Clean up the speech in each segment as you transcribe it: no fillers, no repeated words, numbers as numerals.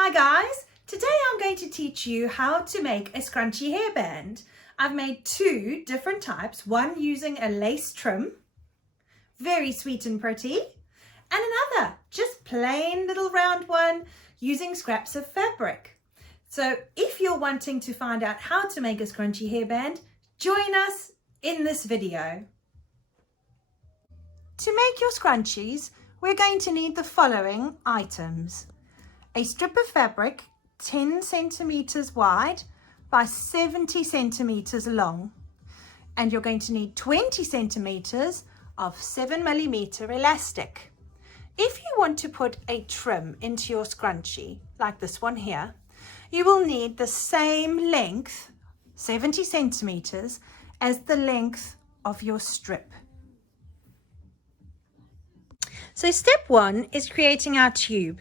Hi guys, today I'm going to teach you how to make a scrunchy hairband. I've made two different types, one using a lace trim, very sweet and pretty, and another just plain little round one using scraps of fabric. So if you're wanting to find out how to make a scrunchy hairband, join us in this video. To make your scrunchies, we're going to need the following items. A strip of fabric 10 centimeters wide by 70 centimeters long, and you're going to need 20 centimeters of 7 millimeter elastic. If you want to put a trim into your scrunchie like this one here, you will need the same length, 70 centimeters, as the length of your strip. So step one is creating our tube.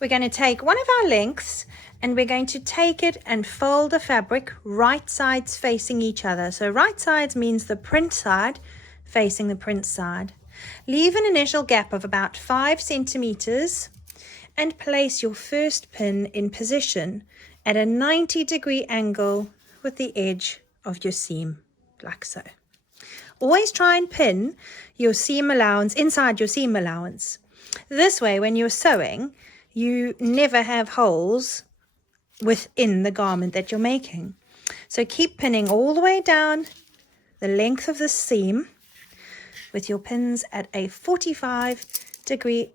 We're going to take one of our lengths and we're going to take it and fold the fabric right sides facing each other. So right sides means the print side facing the print side. Leave an initial gap of about 5 centimeters and place your first pin in position at a 90-degree angle with the edge of your seam, like so. Always try and pin your seam allowance inside your seam allowance. This way, when you're sewing, you never have holes within the garment that you're making. So keep pinning all the way down the length of the seam with your pins at a 90-degree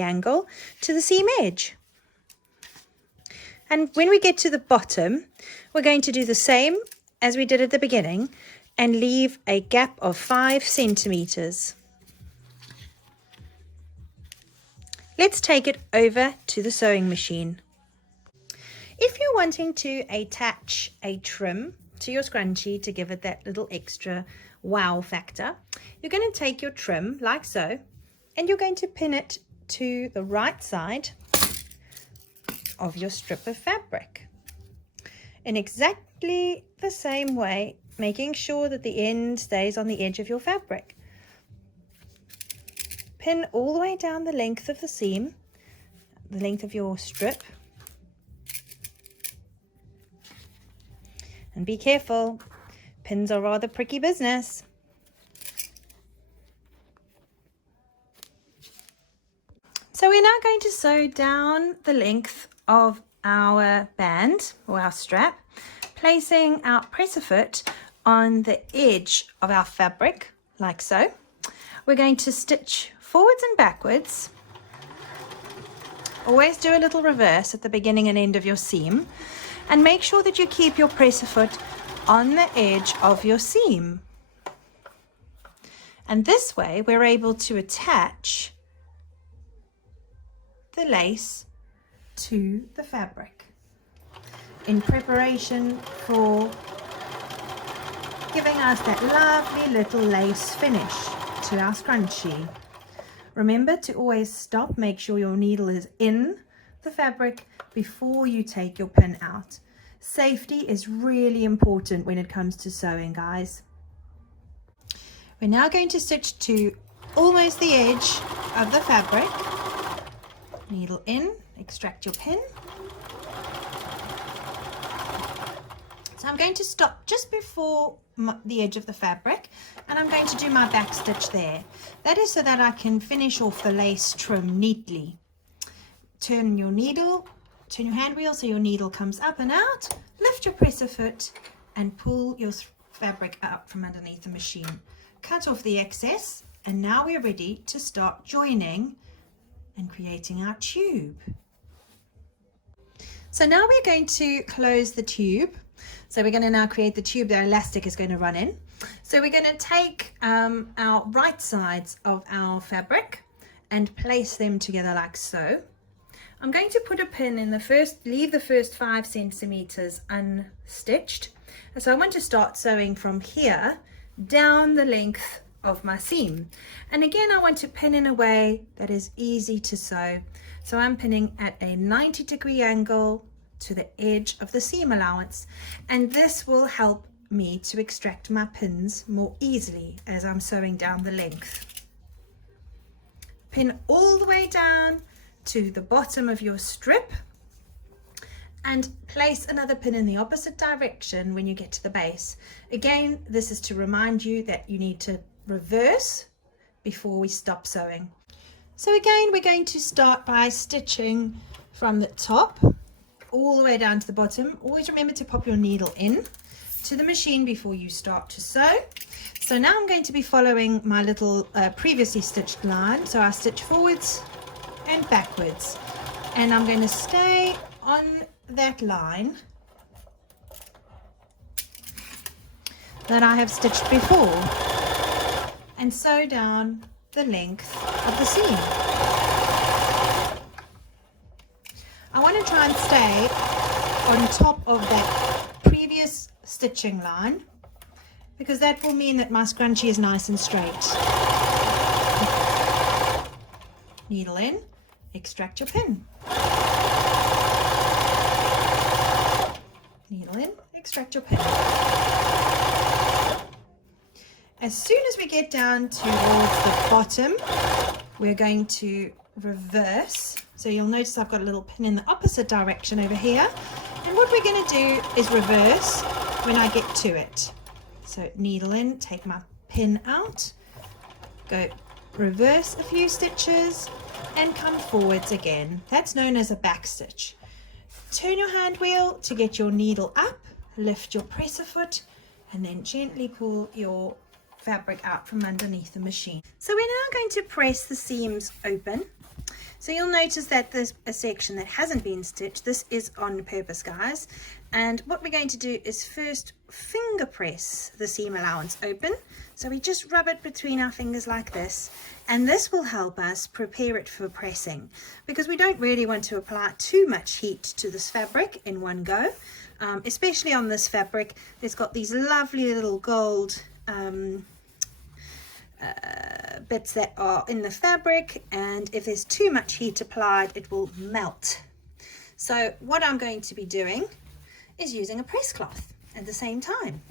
angle to the seam edge. And when we get to the bottom, we're going to do the same as we did at the beginning and leave a gap of 5 centimeters. Let's take it over to the sewing machine. If you're wanting to attach a trim to your scrunchie to give it that little extra wow factor, you're going to take your trim like so, and you're going to pin it to the right side of your strip of fabric in exactly the same way, making sure that the end stays on the edge of your fabric. Pin all the way down the length of the seam, the length of your strip. And be careful, pins are rather pricky business. So we're now going to sew down the length of our band or our strap, placing our presser foot on the edge of our fabric, like so. We're going to stitch forwards and backwards. Always do a little reverse at the beginning and end of your seam, and make sure that you keep your presser foot on the edge of your seam. And this way we're able to attach the lace to the fabric in preparation for giving us that lovely little lace finish to our scrunchie. Remember to always stop, make sure your needle is in the fabric before you take your pin out. Safety is really important when it comes to sewing, guys. We're now going to stitch to almost the edge of the fabric. Needle in, extract your pin. So I'm going to stop just before the edge of the fabric, and I'm going to do my back stitch there. That is so that I can finish off the lace trim neatly. Turn your needle, turn your hand wheel so your needle comes up and out, lift your presser foot and pull your fabric out from underneath the machine. Cut off the excess, and now we're ready to start joining and creating our tube. So now we're going to close the tube. So we're going to now create the tube that our elastic is going to run in. So we're going to take our right sides of our fabric and place them together like so. I'm going to put a pin in the first, leave the first 5 centimeters unstitched. So I want to start sewing from here down the length of my seam. And again, I want to pin in a way that is easy to sew. So I'm pinning at a 90-degree angle to the edge of the seam allowance, and this will help me to extract my pins more easily as I'm sewing down the length. Pin all the way down to the bottom of your strip and place another pin in the opposite direction when you get to the base. Again, this is to remind you that you need to reverse before we stop sewing. So again, we're going to start by stitching from the top all the way down to the bottom. Always remember to pop your needle in to the machine before you start to sew. So now I'm going to be following my little previously stitched line. So I stitch forwards and backwards, and I'm going to stay on that line that I have stitched before and sew down the length of the seam. I want to try and stay on top of that previous stitching line because that will mean that my scrunchie is nice and straight. Needle in, extract your pin. Needle in, extract your pin. As soon as we get down towards the bottom, we're going to reverse. So you'll notice I've got a little pin in the opposite direction over here. And what we're going to do is reverse when I get to it. So needle in, take my pin out, go reverse a few stitches and come forwards again. That's known as a back stitch. Turn your hand wheel to get your needle up, lift your presser foot, and then gently pull your fabric out from underneath the machine. So we're now going to press the seams open. So you'll notice that there's a section that hasn't been stitched. This is on purpose, guys. And what we're going to do is first finger press the seam allowance open. So we just rub it between our fingers like this. And this will help us prepare it for pressing, because we don't really want to apply too much heat to this fabric in one go. Especially on this fabric, it's got these lovely little gold bits that are in the fabric, and if there's too much heat applied, it will melt. So what I'm going to be doing is using a press cloth at the same time.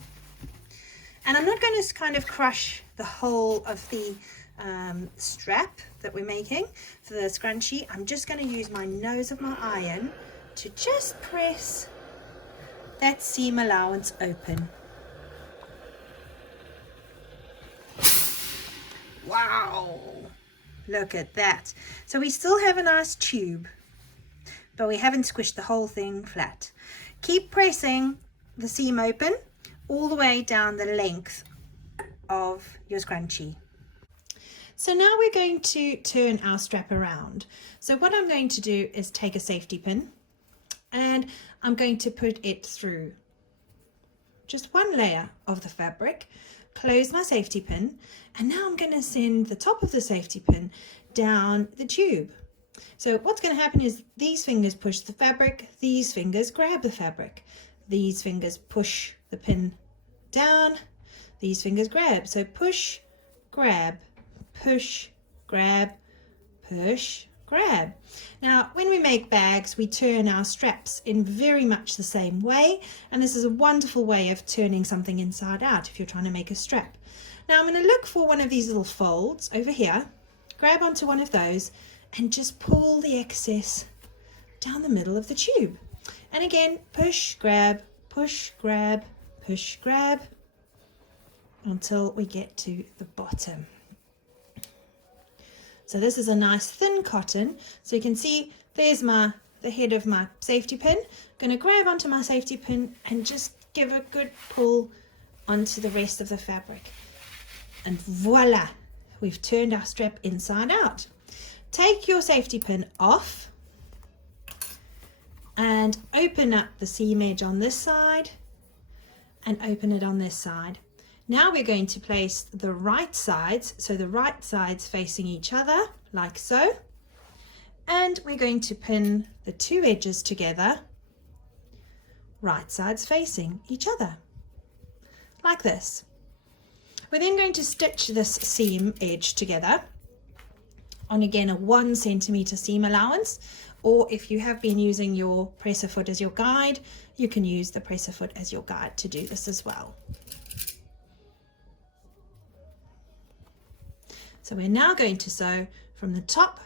And I'm not going to kind of crush the whole of the strap that we're making for the scrunchie. I'm just going to use my nose of my iron to just press that seam allowance open. Wow, look at that. So we still have a nice tube, but we haven't squished the whole thing flat. Keep pressing the seam open all the way down the length of your scrunchie. So now we're going to turn our strap around. So what I'm going to do is take a safety pin and I'm going to put it through just one layer of the fabric, close my safety pin, and now I'm going to send the top of the safety pin down the tube. So what's going to happen is these fingers push the fabric, these fingers grab the fabric, these fingers push the pin down, these fingers grab. So push, grab, push, grab, push, grab. Now when we make bags, we turn our straps in very much the same way, and this is a wonderful way of turning something inside out if you're trying to make a strap. Now I'm going to look for one of these little folds over here, grab onto one of those and just pull the excess down the middle of the tube. And again, push, grab, push, grab, push, grab until we get to the bottom. So this is a nice thin cotton. So you can see there's the head of my safety pin. I'm going to grab onto my safety pin and just give a good pull onto the rest of the fabric. And voila, we've turned our strap inside out. Take your safety pin off and open up the seam edge on this side and open it on this side. Now we're going to place the right sides, so the right sides facing each other, like so. And we're going to pin the two edges together, right sides facing each other, like this. We're then going to stitch this seam edge together on, again, a 1 centimeter seam allowance, or if you have been using your presser foot as your guide, you can use the presser foot as your guide to do this as well. So we're now going to sew from the top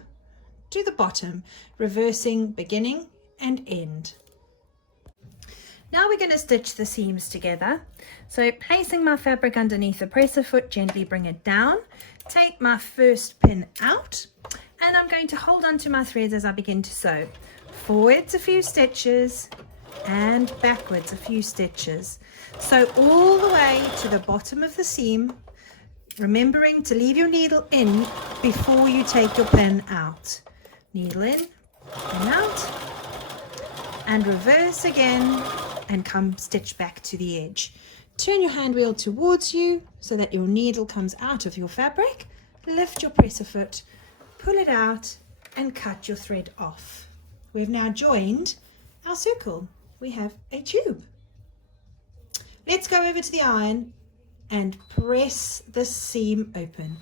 to the bottom, reversing beginning and end. Now we're going to stitch the seams together. So placing my fabric underneath the presser foot, gently bring it down, take my first pin out, and I'm going to hold on to my threads as I begin to sew. Forwards a few stitches and backwards a few stitches. Sew all the way to the bottom of the seam, remembering to leave your needle in before you take your pin out. Needle in, pin out, and reverse again and come stitch back to the edge. Turn your hand wheel towards you so that your needle comes out of your fabric. Lift your presser foot, pull it out, and cut your thread off. We've now joined our circle. We have a tube. Let's go over to the iron and press the seam open.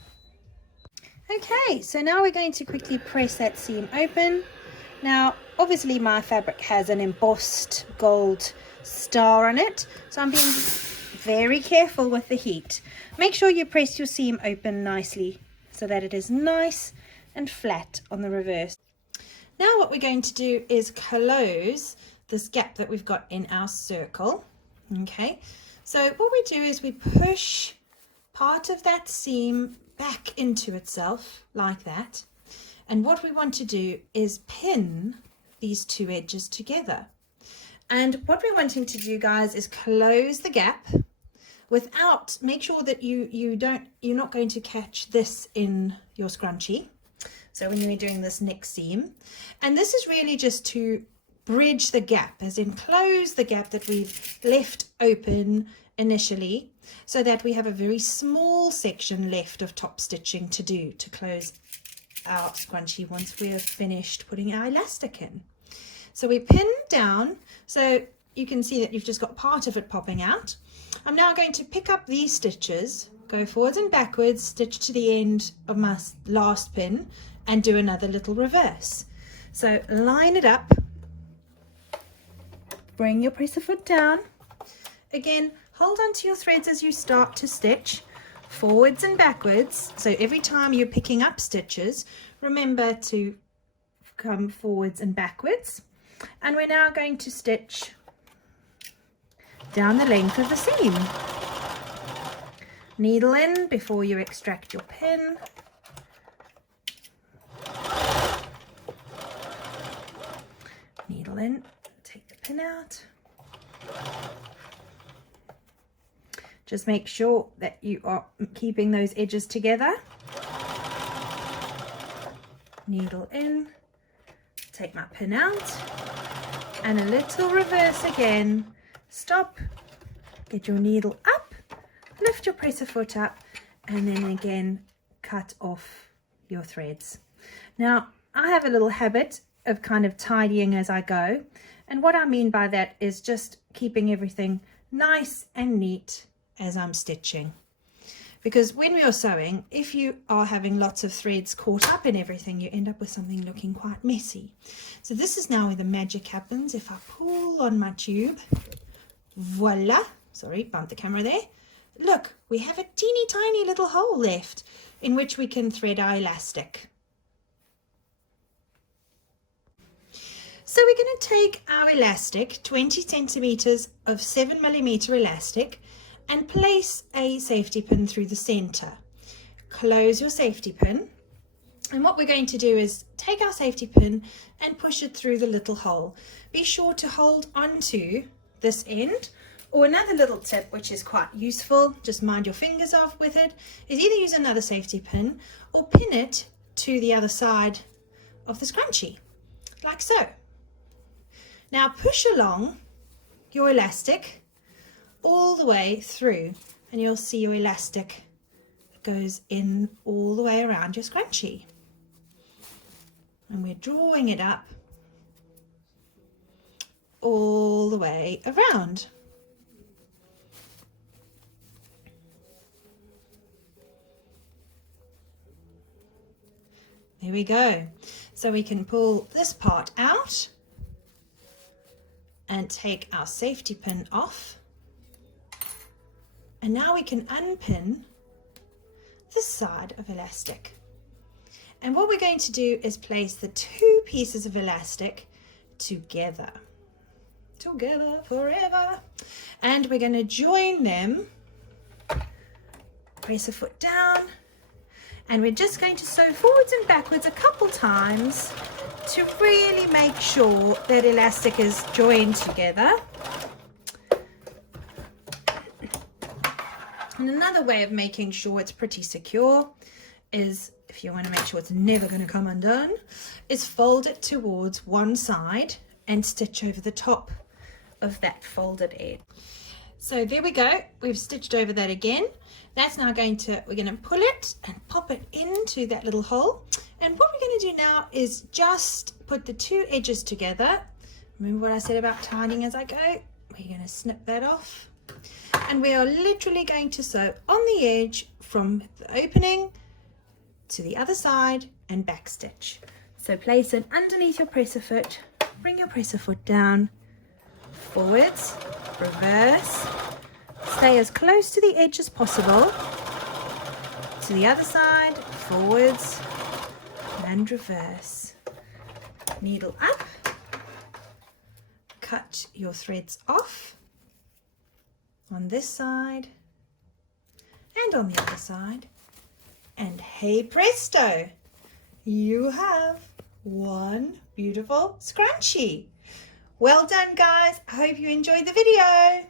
Okay, so now we're going to quickly press that seam open. Now, obviously my fabric has an embossed gold star on it, so I'm being very careful with the heat. Make sure you press your seam open nicely so that it is nice and flat on the reverse. Now what we're going to do is close this gap that we've got in our circle. Okay, so what we do is we push part of that seam back into itself like that, and what we want to do is pin these two edges together. And what we're wanting to do, guys, is close the gap without, make sure that you're not going to catch this in your scrunchie. So when you're doing this next seam, and this is really just to bridge the gap, as in close the gap that we've left open initially, so that we have a very small section left of top stitching to do to close our scrunchie once we have finished putting our elastic in. So we pin down, so you can see that you've just got part of it popping out. I'm now going to pick up these stitches, go forwards and backwards, stitch to the end of my last pin, and do another little reverse. So line it up, bring your presser foot down. Again, hold on to your threads as you start to stitch, forwards and backwards. So every time you're picking up stitches, remember to come forwards and backwards. And we're now going to stitch down the length of the seam. Needle in before you extract your pin. Needle in, take the pin out. Just make sure that you are keeping those edges together. Needle in, take my pin out, and a little reverse again. Stop, get your needle up, lift your presser foot up, and then again cut off your threads. Now I have a little habit of kind of tidying as I go, and what I mean by that is just keeping everything nice and neat as I'm stitching, because when we are sewing, if you are having lots of threads caught up in everything, you end up with something looking quite messy. So this is now where the magic happens. If I pull on my tube, voila, sorry, bumped the camera there. Look, we have a teeny tiny little hole left in which we can thread our elastic. So we're going to take our elastic, 20 centimeters of 7mm elastic, and place a safety pin through the center. Close your safety pin, and what we're going to do is take our safety pin and push it through the little hole. Be sure to hold onto this end, or another little tip which is quite useful, just mind your fingers off with it, is either use another safety pin or pin it to the other side of the scrunchie, like so. Now push along your elastic all the way through, and you'll see your elastic goes in all the way around your scrunchie. And we're drawing it up all the way around. There we go. So we can pull this part out and take our safety pin off. And now we can unpin this side of elastic. And what we're going to do is place the two pieces of elastic together forever, and we're going to join them. Press a foot down, and we're just going to sew forwards and backwards a couple times to really make sure that elastic is joined together. And another way of making sure it's pretty secure is, if you want to make sure it's never going to come undone, is fold it towards one side and stitch over the top of that folded edge. So there we go, we've stitched over that again. That's now we're going to pull it and pop it into that little hole. And what we're going to do now is just put the two edges together. Remember what I said about tidying as I go? We're going to snip that off. And we are literally going to sew on the edge from the opening to the other side and back stitch. So place it underneath your presser foot, bring your presser foot down, forwards, reverse, stay as close to the edge as possible, to the other side, forwards and reverse. Needle up, cut your threads off on this side and on the other side, and hey presto, you have one beautiful scrunchie. Well done guys, I hope you enjoyed the video.